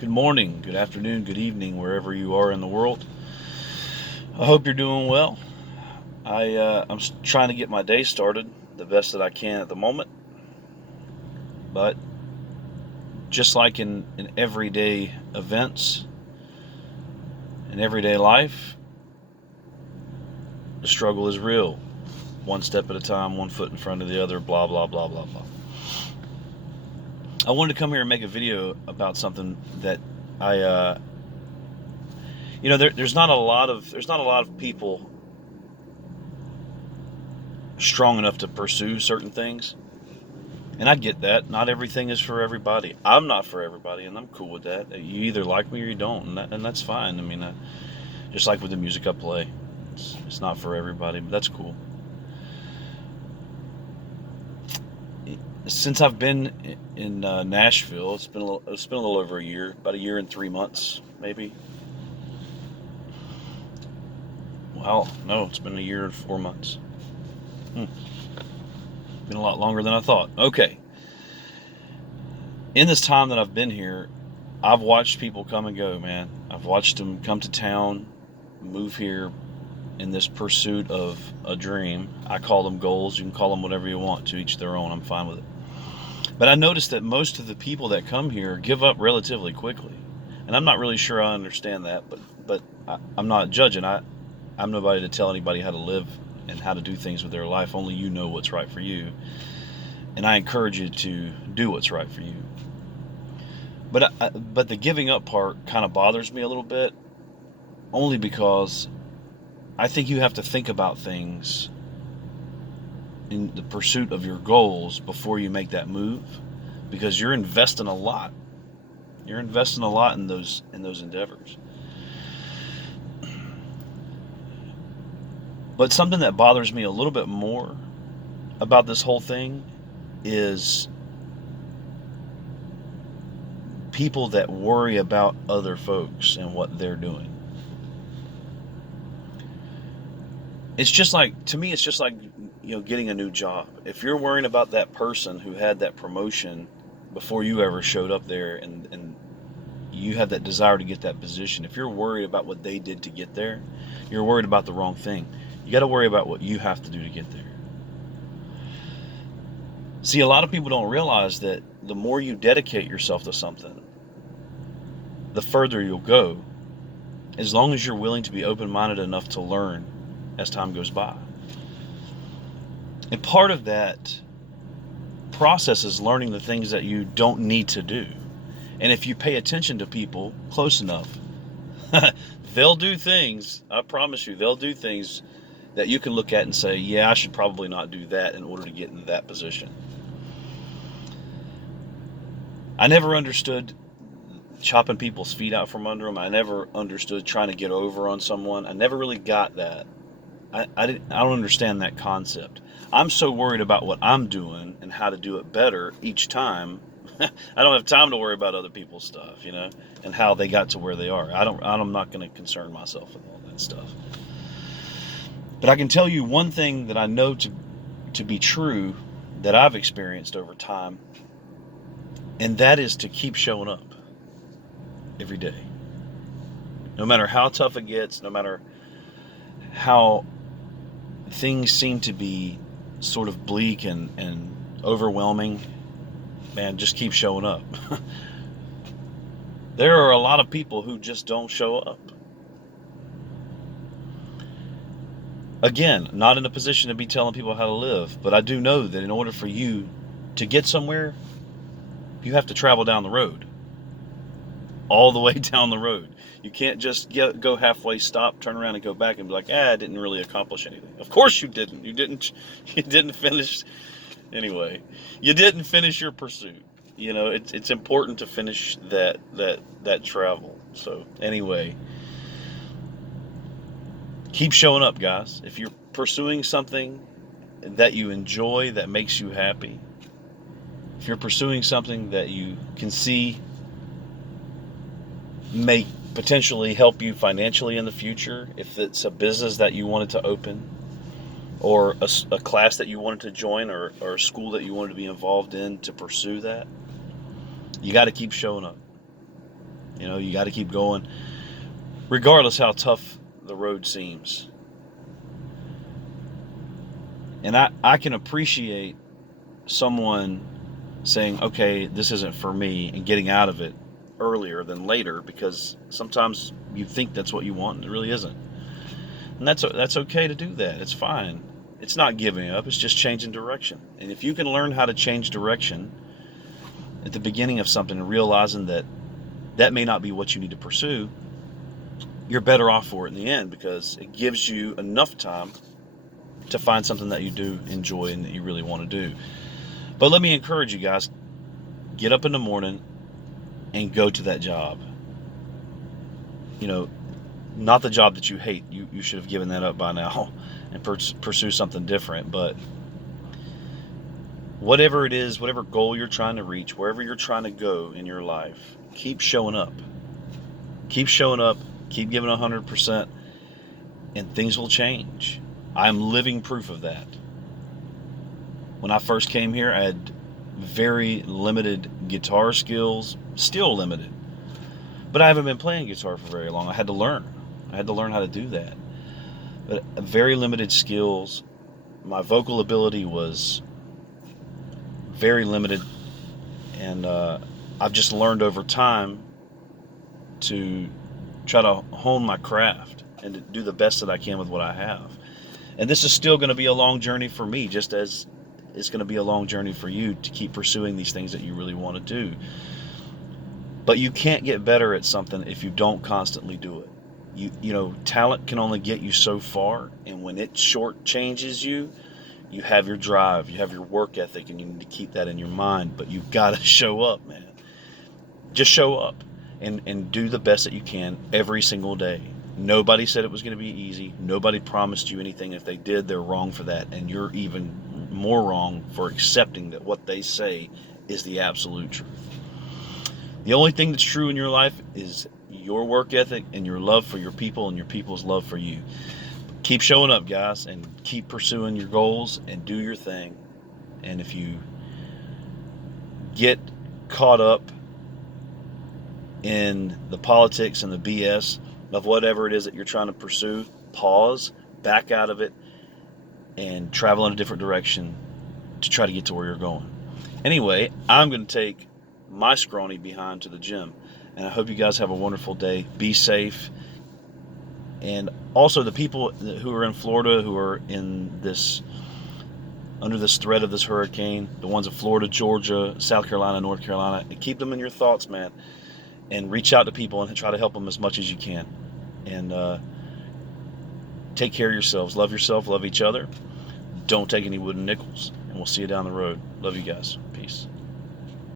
Good morning, good afternoon, good evening, wherever you are in the world. I hope you're doing well. I'm trying to get my day started the best that I can at the moment, but just like in everyday events, in everyday life, the struggle is real. One step at a time, one foot in front of the other, blah, blah, blah, blah, blah. I wanted to come here and make a video about something that I, there's not a lot of people strong enough to pursue certain things. And I get that. Not everything is for everybody. I'm not for everybody, and I'm cool with that. You either like me or you don't, and that's fine. I mean, just like with the music I play, it's not for everybody, but that's cool. Since I've been in Nashville, it's been a little over a year, about a year and 3 months, maybe. Well, no, it's been a year and 4 months. Been a lot longer than I thought. Okay. In this time that I've been here, I've watched people come and go, man. I've watched them come to town, move here in this pursuit of a dream. I call them goals. You can call them whatever you want, to each their own. I'm fine with it. But I noticed that most of the people that come here give up relatively quickly. And I'm not really sure I understand that, but I'm not judging. I'm nobody to tell anybody how to live and how to do things with their life. Only you know what's right for you. And I encourage you to do what's right for you. But the giving up part kind of bothers me a little bit, only because I think you have to think about things in the pursuit of your goals before you make that move, because you're investing a lot. You're investing a lot in those endeavors. But something that bothers me a little bit more about this whole thing is people that worry about other folks and what they're doing. It's just like, to me, it's just like, getting a new job. If you're worrying about that person who had that promotion before you ever showed up there, and you have that desire to get that position, if you're worried about what they did to get there, you're worried about the wrong thing. You got to worry about what you have to do to get there. See, a lot of people don't realize that the more you dedicate yourself to something, the further you'll go, as long as you're willing to be open-minded enough to learn as time goes by. And part of that process is learning the things that you don't need to do. And if you pay attention to people close enough, they'll do things, I promise you, they'll do things that you can look at and say, yeah, I should probably not do that in order to get into that position. I never understood chopping people's feet out from under them. I never understood trying to get over on someone. I never really got that. I don't understand that concept. I'm so worried about what I'm doing and how to do it better each time. I don't have time to worry about other people's stuff, and how they got to where they are. I'm not going to concern myself with all that stuff. But I can tell you one thing that I know to be true, that I've experienced over time, and that is to keep showing up every day. No matter how tough it gets, no matter how things seem to be sort of bleak and overwhelming, man, just keep showing up. There are a lot of people who just don't show up. Again, not in a position to be telling people how to live, but I do know that in order for you to get somewhere, you have to travel down the road. All the way down the road. You can't just go halfway, stop, turn around and go back and be like, I didn't really accomplish anything. Of course you didn't. You didn't finish. Anyway, you didn't finish your pursuit. It's important to finish that travel. So anyway, keep showing up, guys. If you're pursuing something that you enjoy, that makes you happy, if you're pursuing something that you can see may potentially help you financially in the future, if it's a business that you wanted to open, or a class that you wanted to join, or a school that you wanted to be involved in to pursue that, you got to keep showing up. You know, you got to keep going, regardless how tough the road seems. And I can appreciate someone saying, okay, this isn't for me, and getting out of it earlier than later, because sometimes you think that's what you want and it really isn't. And that's okay to do that. It's fine. It's not giving up, it's just changing direction. And if you can learn how to change direction at the beginning of something and realizing that that may not be what you need to pursue, you're better off for it in the end, because it gives you enough time to find something that you do enjoy and that you really want to do. But let me encourage you guys, get up in the morning and go to that job. You know, not the job that you hate. You should have given that up by now and pursue something different. But whatever it is, whatever goal you're trying to reach, wherever you're trying to go in your life, keep showing up. Keep showing up. Keep giving 100%, and things will change. I'm living proof of that. When I first came here, I had very limited guitar skills, still limited. But I haven't been playing guitar for very long. I had to learn. I had to learn how to do that. But very limited skills. My vocal ability was very limited. And I've just learned over time to try to hone my craft and to do the best that I can with what I have. And this is still going to be a long journey for me, just as it's going to be a long journey for you to keep pursuing these things that you really want to do. But you can't get better at something if you don't constantly do it. You know, talent can only get you so far, and when it shortchanges you, you have your drive, you have your work ethic, and you need to keep that in your mind. But you've got to show up, man. Just show up and do the best that you can every single day. Nobody said it was going to be easy. Nobody promised you anything. If they did, they're wrong for that, and you're even more wrong for accepting that what they say is the absolute truth. The only thing that's true in your life is your work ethic and your love for your people and your people's love for you. Keep showing up, guys, and keep pursuing your goals and do your thing. And if you get caught up in the politics and the BS of whatever it is that you're trying to pursue, pause, back out of it, and travel in a different direction to try to get to where you're going. Anyway, I'm going to take my scrawny behind to the gym, and I hope you guys have a wonderful day. Be safe. And also the people who are in Florida, who are in this, under this threat of this hurricane, the ones in Florida, Georgia, South Carolina, North Carolina, keep them in your thoughts, man. And reach out to people and try to help them as much as you can. And take care of yourselves. Love yourself. Love each other. Don't take any wooden nickels. And we'll see you down the road. Love you guys. Peace.